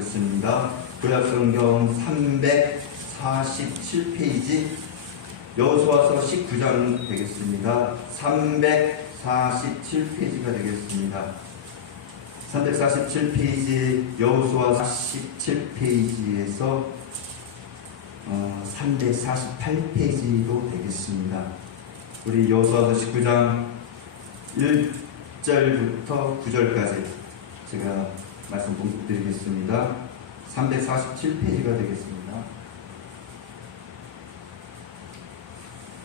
하겠습니다. 구약성경 347페이지 여호수아서 19장 되겠습니다. 347페이지가 되겠습니다. 347페이지 여호수아 17페이지에서 348페이지로 되겠습니다. 우리 여호수아서 19장 1절부터 9절까지 제가 말씀 드리겠습니다. 347페이지가 되겠습니다.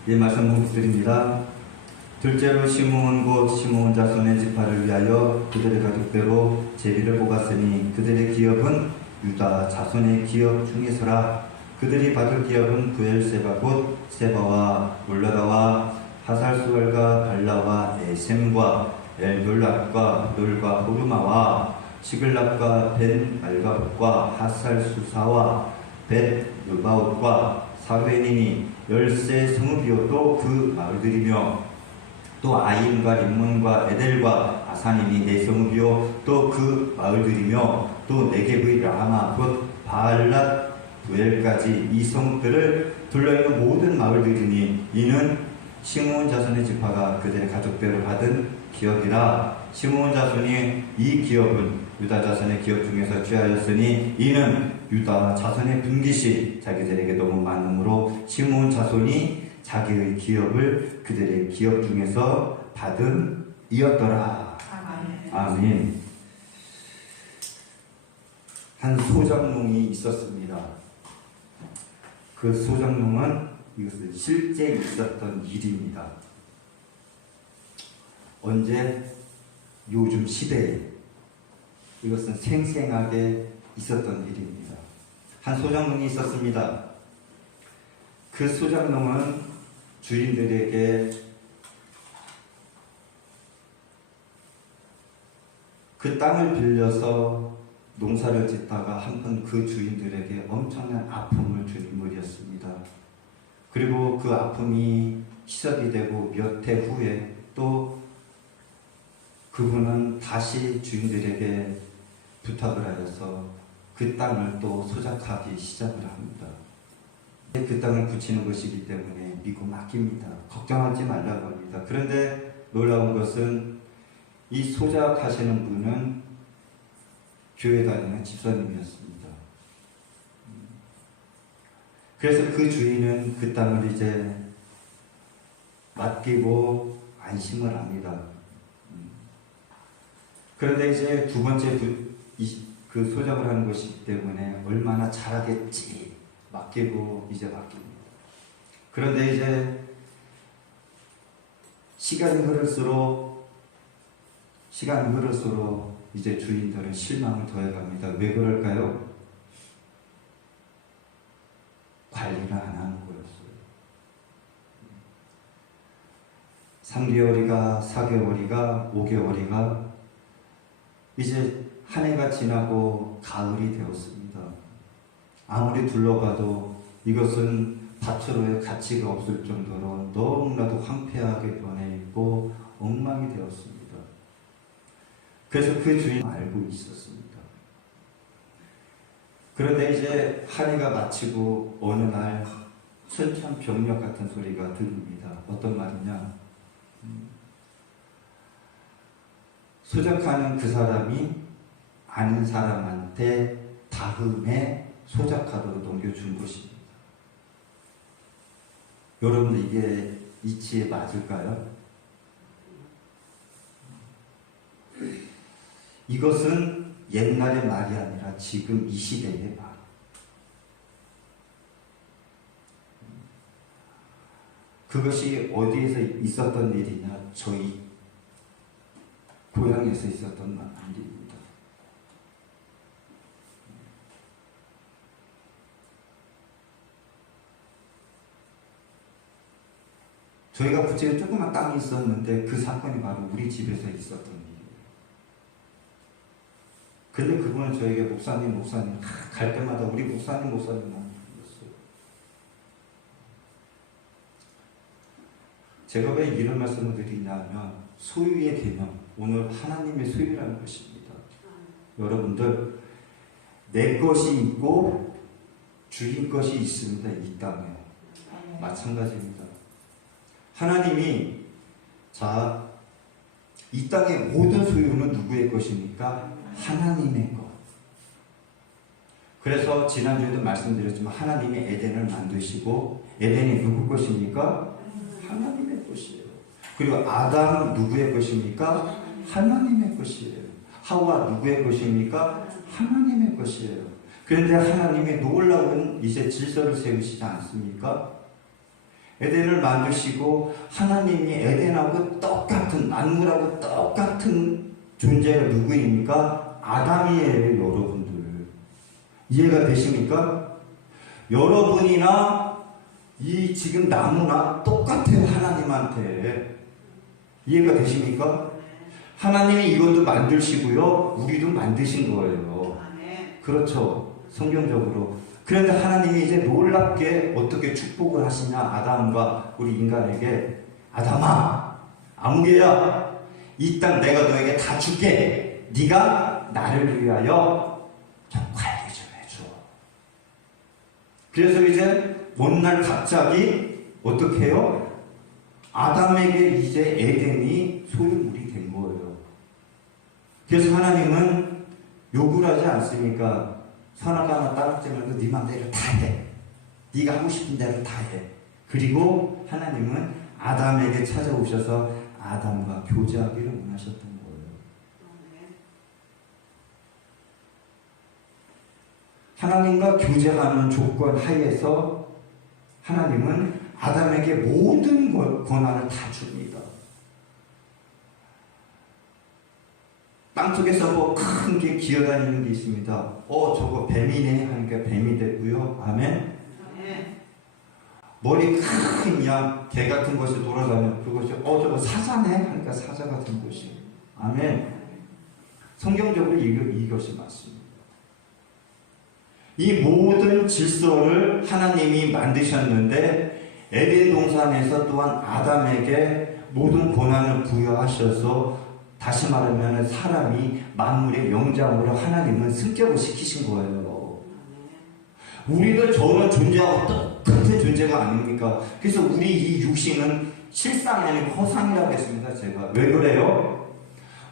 이 말씀 드립니다. 둘째로 시므온 곧 시므온 자손의 지파를 위하여 그들의 가족대로 제비를 뽑았으니 그들의 기업은 유다 자손의 기업 중에서라. 그들이 받을 기업은 브엘세바 곧 세바와 몰라다와 하살수알과 발라와 에셈과 엘돌랍과 놀과 호르마와 시글랍과 벤 알가봇과 하살수사와 벳 느바옷과 사르에님이 13 성읍이요 그 마을들이며 또 아임과 림몬과 에델과 아사님이 4 성읍이요 또 그 마을들이며 또 네겝의 라마 곧 바알랏 부엘까지 이 성읍들을 둘러있는 모든 마을들이니 이는 시므온 자손의 지파가 그들의 가족대로 받은 기업이라. 시므온 자손이 이 기업은 유다 자손의 기업 중에서 취하였으니 이는 유다 자손의 분깃이 자기들에게 너무 많으므로 시므온 자손이 자기의 기업을 그들의 기업 중에서 받은 이었더라. 아멘. 한 소장농이 있었습니다. 그 소장농은 이것은 실제 있었던 일입니다. 언제? 요즘 시대에 이것은 생생하게 있었던 일입니다. 한 소장농이 있었습니다. 그 소장농은 주인들에게 그 땅을 빌려서 농사를 짓다가 한번 그 주인들에게 엄청난 아픔을 준 인물이었습니다. 그리고 그 아픔이 희석이 되고 몇 해 후에 또 그분은 다시 주인들에게 부탁을 하여서 그 땅을 또 소작하기 시작을 합니다. 그 땅을 붙이는 것이기 때문에 믿고 맡깁니다. 걱정하지 말라고 합니다. 그런데 놀라운 것은 이 소작하시는 분은 교회 다니는 집사님이었습니다. 그래서 그 주인은 그 땅을 이제 맡기고 안심을 합니다. 그런데 이제 두 번째 그 소작을 하는 것이기 때문에 얼마나 잘하겠지 맡기고 이제 맡깁니다. 그런데 이제 시간이 흐를수록 이제 주인들은 실망을 더해갑니다. 왜 그럴까요? 관리를 안 하는 거였어요. 3개월이가 4개월이가 5개월이가 이제 한 해가 지나고 가을이 되었습니다. 아무리 둘러봐도 이것은 밭으로의 가치가 없을 정도로 너무나도 황폐하게 변해 있고 엉망이 되었습니다. 그래서 그 주인은 알고 있었습니다. 그런데 이제 한 해가 마치고 어느 날 천천벽력 같은 소리가 들립니다. 어떤 말이냐? 소작하는 그 사람이 아는 사람한테 다음에 소작하도록 넘겨준 것입니다. 여러분들 이게 이치에 맞을까요? 이것은 옛날의 말이 아니라 지금 이 시대의 말. 그것이 어디에서 있었던 일이냐? 저희 고향에서 있었던 일입니다. 저희가 부채에 조그만 땅이 있었는데 그 사건이 바로 우리 집에서 있었던 일이에요. 근데 그분은 저에게 목사님 갈 때마다 우리 목사님만 불렀어요. 제가 왜 이런 말씀을 드리냐면 소유의 개념, 오늘 하나님의 소유라는 것입니다. 여러분들 내 것이 있고 주인 것이 있습니다. 이 땅에. 마찬가지입니다. 하나님이 이 땅의 모든 소유는 누구의 것입니까? 하나님의 것. 그래서 지난주에도 말씀드렸지만 하나님이 에덴을 만드시고 에덴이 누구 것입니까? 하나님의 것이에요. 그리고 아담 누구의 것입니까? 하나님의 것이에요. 하와 누구의 것입니까? 하나님의 것이에요. 그런데 하나님이 놀라운 이제 질서를 세우시지 않습니까? 에덴을 만드시고 하나님이 에덴하고 똑같은, 만물하고 똑같은 존재가 누구입니까? 아담이에요, 여러분들. 이해가 되십니까? 여러분이나 이 지금 나무나 똑같아요, 하나님한테. 이해가 되십니까? 하나님이 이것도 만드시고요, 우리도 만드신 거예요. 그렇죠, 성경적으로. 그런데 하나님이 이제 놀랍게 어떻게 축복을 하시냐, 아담과 우리 인간에게. 아담아, 아무개야, 이 땅 내가 너에게 다 줄게. 네가 나를 위하여 좀 관리 좀 해줘. 그래서 이제 어느 날 갑자기 어떻게 해요? 아담에게 이제 에덴이 소유물이 된 거예요. 그래서 하나님은 요구를 하지 않습니까? 선악과나 따먹지 말고 네 맘대로 다 해. 네가 하고 싶은 대로 다 해. 그리고 하나님은 아담에게 찾아오셔서 아담과 교제하기를 원하셨던 거예요. 하나님과 교제하는 조건 하에서 하나님은 아담에게 모든 권한을 다 줍니다. 땅속에서 뭐 큰 게 기어다니는 게 있습니다. 저거 뱀이네 하니까 뱀이 됐고요. 아멘. 머리 큰 양, 개 같은 것이 돌아다니면 그것이 저거 사자네 하니까 사자 같은 것이. 아멘. 성경적으로 이것이 맞습니다. 이 모든 질서를 하나님이 만드셨는데 에덴 동산에서 또한 아담에게 모든 권한을 부여하셔서, 다시 말하면 사람이 만물의 영장으로 하나님은 승격을 시키신 거예요. 우리도 저런 존재하고 똑같은 존재가 아닙니까? 그래서 우리 이 육신은 실상이 아니고 허상이라고 했습니다. 제가. 왜 그래요?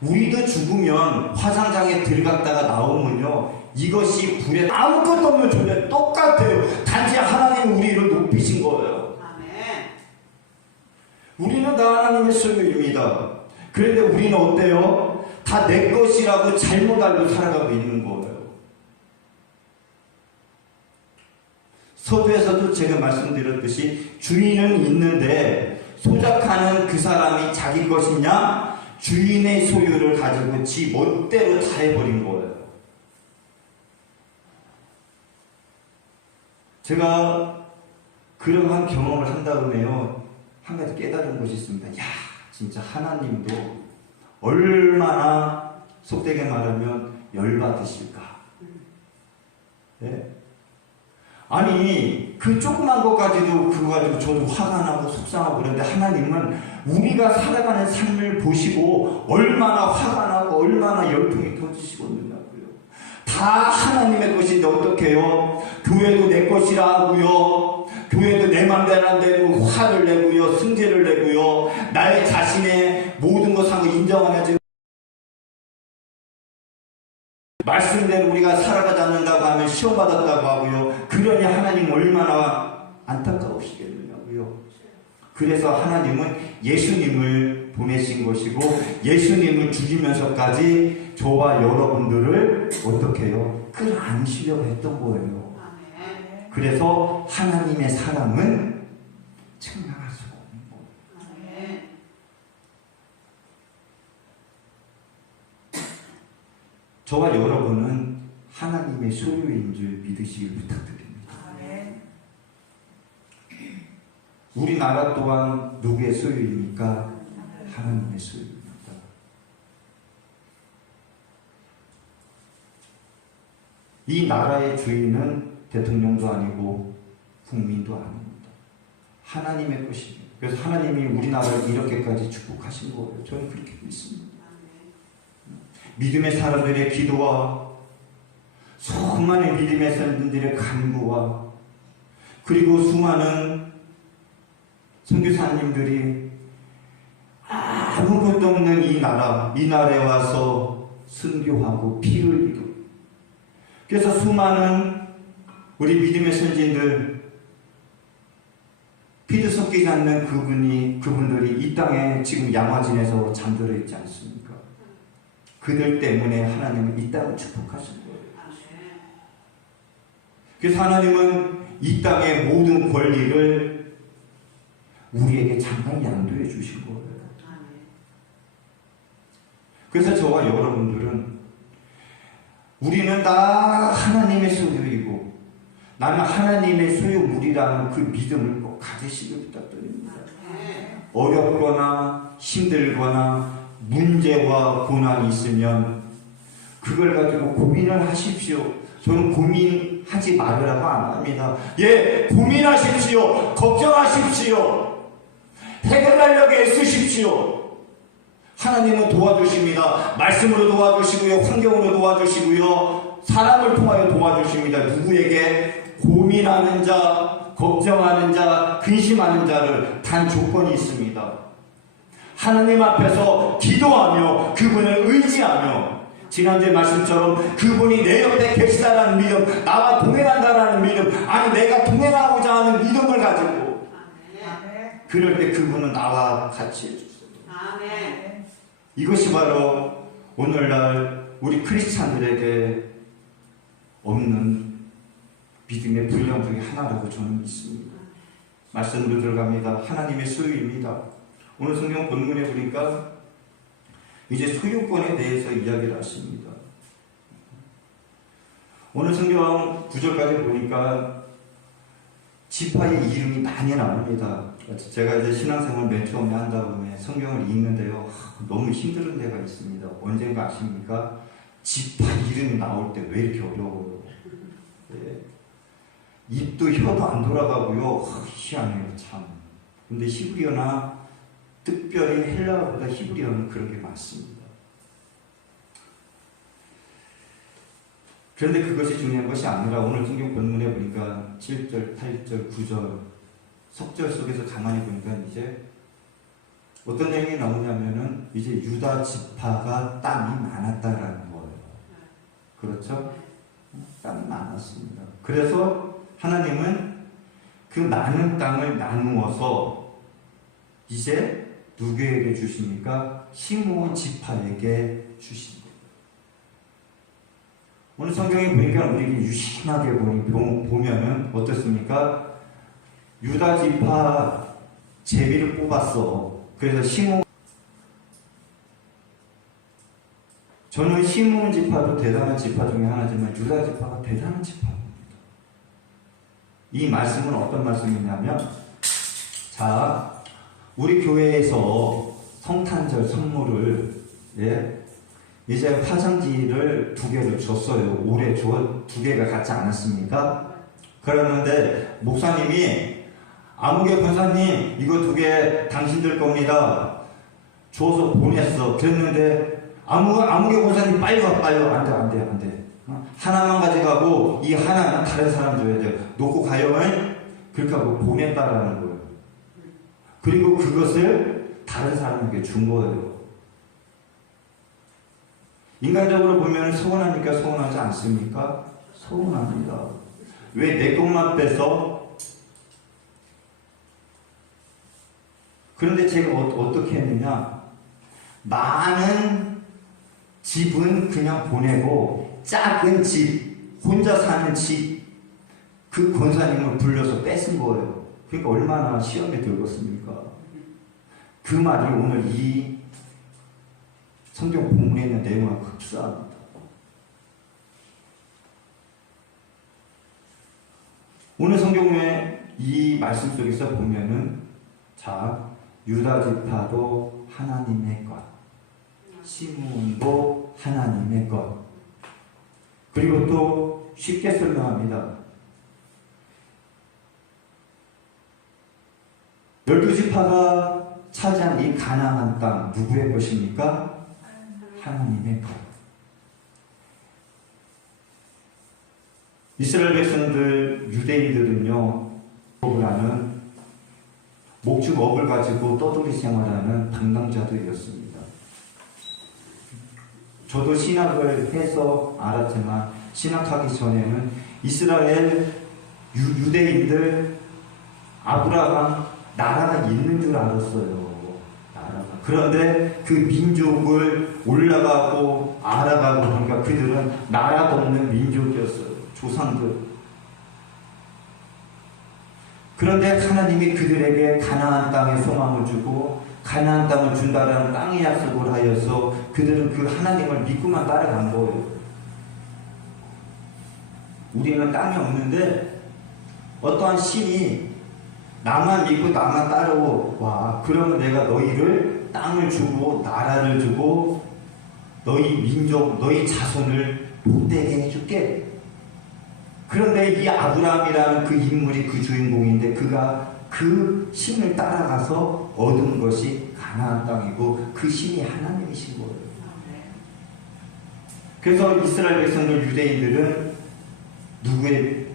우리도 죽으면 화장장에 들어갔다가 나오면요, 이것이 불에 아무것도 없는 존재 똑같아요. 단지 하나님이 우리를 높이신 거예요. 우리는 다 하나님의 소유입니다. 그런데 우리는 어때요? 다 내 것이라고 잘못 알고 살아가고 있는 거예요. 서두에서도 제가 말씀드렸듯이 주인은 있는데 소작하는 그 사람이 자기 것이냐, 주인의 소유를 가지고 지 멋대로 다 해버린 거예요. 제가 그러한 경험을 한 다음에요, 한 가지 깨달은 것이 있습니다. 진짜 하나님도 얼마나 속되게 말하면 열받으실까. 네? 아니 그 조그만 것 가지고 그거 가지고 저도 화가 나고 속상하고 그런데 하나님은 우리가 살아가는 삶을 보시고 얼마나 화가 나고 얼마나 열통이 터지시거든요. 다 하나님의 것인데 어떻게 해요? 교회도 내 것이라 하고요, 교회도 내 맘대로 안 되고 화를 내고요, 승질을 내고요, 나의 자신의 모든 것하고 인정하지, 말씀대로 우리가 살아가지 않는다고 하면 시험받았다고 하고요. 그러니 하나님 얼마나 안타까우시겠느냐고요. 그래서 하나님은 예수님을 보내신 것이고, 예수님을 죽이면서까지 저와 여러분들을 어떻게 해요? 끌어안으시려고 했던 거예요. 그래서 하나님의 사랑은 측량할 수가 없는 거예요. 저와 여러분은 하나님의 소유인 줄 믿으시길 부탁드립니다. 우리나라 또한 누구의 소유입니까? 하나님의 소유입니다. 이 나라의 주인은 대통령도 아니고 국민도 아닙니다. 하나님의 것입니다. 그래서 하나님이 우리나라를 이렇게까지 축복하신 거예요. 저는 그렇게 믿습니다. 믿음의 사람들의 기도와 수많은 믿음의 선진들의 간구와 그리고 수많은 선교사님들이 아무것도 없는 이 나라에 와서 순교하고 피 흘리고, 그래서 수많은 우리 믿음의 선진들, 피도 섞이지 않는 그분들이 이 땅에 지금 양화진에서 잠들어 있지 않습니까? 그들 때문에 하나님은 이 땅을 축복하신 거예요. 그래서 하나님은 이 땅의 모든 권리를 우리에게 잠깐 양도해 주신 거예요. 그래서 저와 여러분들은 우리는 다 하나님의 소유이고 나는 하나님의 소유물이라는 그 믿음을 꼭 가지시길 부탁드립니다. 어렵거나 힘들거나 문제와 고난이 있으면 그걸 가지고 고민을 하십시오. 저는 고민하지 말으라고 안 합니다. 예, 고민하십시오. 걱정하십시오. 해결하려고 애쓰십시오. 하나님은 도와주십니다. 말씀으로 도와주시고요, 환경으로 도와주시고요, 사람을 통하여 도와주십니다. 누구에게? 고민하는 자, 걱정하는 자, 근심하는 자를 단 조건이 있습니다. 하나님 앞에서 기도하며 그분을 의지하며 지난주에 말씀처럼 그분이 내 옆에 계시다라는 믿음, 나와 동행한다라는 믿음, 아니 내가 동행하고자 하는 믿음을 가지고 그럴 때 그분은 나와 같이 해주세요. 이것이 바로 오늘날 우리 크리스찬들에게 없는 믿음의 분량 중에 하나라고 저는 믿습니다. 말씀으로 들어갑니다. 하나님의 소유입니다. 오늘 성경 본문에 보니까 이제 소유권에 대해서 이야기를 하십니다. 오늘 성경 9절까지 보니까 지파의 이름이 많이 나옵니다. 제가 이제 신앙생활 맨 처음에 한 다음에 성경을 읽는데요, 너무 힘든 데가 있습니다. 언젠가 아십니까? 지파 이름이 나올 때 왜 이렇게 어려워요? 네. 입도 혀도 안 돌아가고요. 희한해요, 참. 근데 히브리어나 특별히 헬라어보다 히브리어는 그런 게 많습니다. 그런데 그것이 중요한 것이 아니라 오늘 성경 본문에 보니까 7절, 8절, 9절 석절 속에서 가만히 보니까 이제 어떤 내용이 나오냐면은 이제 유다 지파가 땅이 많았다라는 거예요. 그렇죠? 땅이 많았습니다. 그래서 하나님은 그 많은 땅을 나누어서 이제 누구에게 주십니까? 시므온 지파에게 주십니다. 오늘 성경에 보니까 우리에게 유심하게 보면은 어떻습니까? 유다 지파 제비를 뽑았어. 그래서 저는 시므온 지파도 대단한 지파 중에 하나지만 유다 지파가 대단한 지파입니다. 이 말씀은 어떤 말씀이냐면, 자, 우리 교회에서 성탄절 선물을 이제 화장지를 2개를 줬어요. 올해 2개가 같지 않았습니까? 그러는데 목사님이 아무개 권사님 이거 2개 당신들 겁니다. 줘서 보냈어. 그랬는데 아무개 권사님 빨리 와. 안 돼. 하나만 가져가고 이 하나는 다른 사람 줘야 돼요. 놓고 가요. 그렇게 하고 보냈다라는 거예요. 그리고 그것을 다른 사람에게 준 거예요. 인간적으로 보면 서운하니까 서운하지 않습니까? 서운합니다. 왜 내 것만 빼서? 그런데 제가 어떻게 했느냐? 많은 집은 그냥 보내고 작은 집, 혼자 사는 집, 그 권사님을 불러서 뺏은 거예요. 그러니까 얼마나 시험에 들었습니까? 그 말이 오늘 이 성경 본문에 있는 내용과 흡사합니다. 오늘 성경의 이 말씀 속에서 보면은, 자, 유다 지파도 하나님의 것, 시므온도 하나님의 것. 그리고 또 쉽게 설명합니다. 12지파가 차지한 이 가나안 땅 누구의 것입니까? 하나님의 것. 이스라엘 백성들, 유대인들은요, 목을 하는 목축업을 가지고 떠돌이 생활하는 방랑자들이었습니다. 저도 신학을 해서 알았지만 신학하기 전에는 이스라엘 유대인들 아브라함 나라가 있는 줄 알았어요. 나라가. 그런데 그 민족을 올라가고 알아가고 보니까 그들은 나라가 없는 민족이었어요. 조상들. 그런데 하나님이 그들에게 가나안 땅에 소망을 주고 가나안 땅을 준다라는 땅의 약속을 하여서 그들은 그 하나님을 믿고만 따라간 거예요. 우리는 땅이 없는데 어떠한 신이 나만 믿고 나만 따라와. 그러면 내가 너희를 땅을 주고 나라를 주고 너희 민족, 너희 자손을 복되게 해줄게. 그런데 이 아브라함이라는 그 인물이 그 주인공인데 그가 그 신을 따라가서 얻은 것이 가나안 땅이고 그 신이 하나님이신 거예요. 그래서 이스라엘 백성들 유대인들은 누구의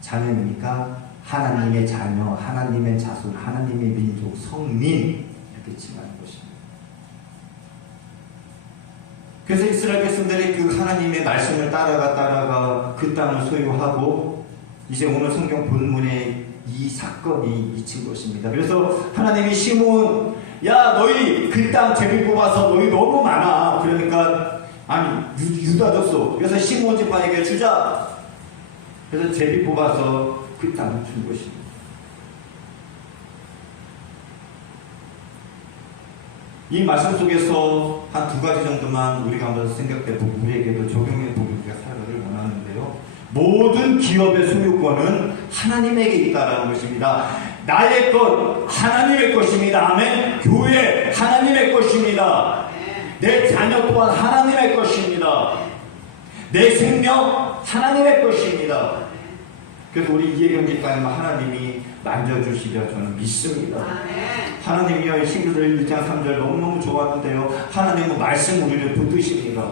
자녀입니까? 하나님의 자녀, 하나님의 자손, 하나님의 민족, 성민 이렇게 칭하는 것입니다. 그래서 이스라엘 백성들이 그 하나님의 말씀을 따라가 그 땅을 소유하고 이제 오늘 성경 본문에 이 사건이 미친 것입니다. 그래서 하나님이 시몬, 야 너희 그 땅 제비 뽑아서 너희 너무 많아. 그러니까 아니 유다 족속. 그래서 시몬 집안에게 주자. 그래서 제비 뽑아서 그 땅을 준 것입니다. 이 말씀 속에서 한 두 가지 정도만 우리가 한번 생각해보고 우리에게도 적용해보기 우리가 살아가기를 원하는데요. 모든 기업의 소유권은 하나님에게 있다라는 것입니다. 나의 것 하나님의 것입니다. 아멘. 교회 하나님의 것입니다. 내 자녀 또한 하나님의 것입니다. 내 생명 하나님의 것입니다. 그래서 우리 이해경 집사님 하나님이 만져주시려 저는 믿습니다. 하나님이여 신구들 1장 3절 너무너무 좋았는데요. 하나님은 말씀 우리를 붙드십니다.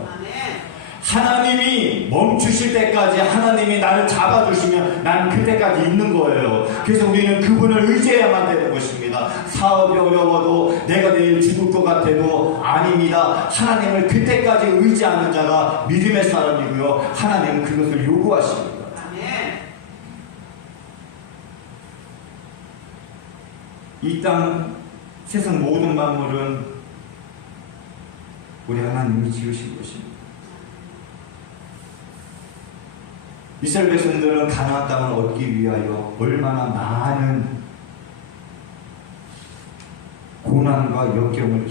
하나님이 멈추실 때까지 하나님이 나를 잡아주시면 나는 그때까지 있는 거예요. 그래서 우리는 그분을 의지해야만 되는 것입니다. 사업이 어려워도 내가 내일 죽을 것 같아도 아닙니다. 하나님을 그때까지 의지하는 자가 믿음의 사람이고요. 하나님은 그것을 요구하십니다. 이 땅 세상 모든 만물은 우리 하나님이 지으신 것입니다. 이스라엘 백성들은 가나안 땅을 얻기 위하여 얼마나 많은 고난과 역경을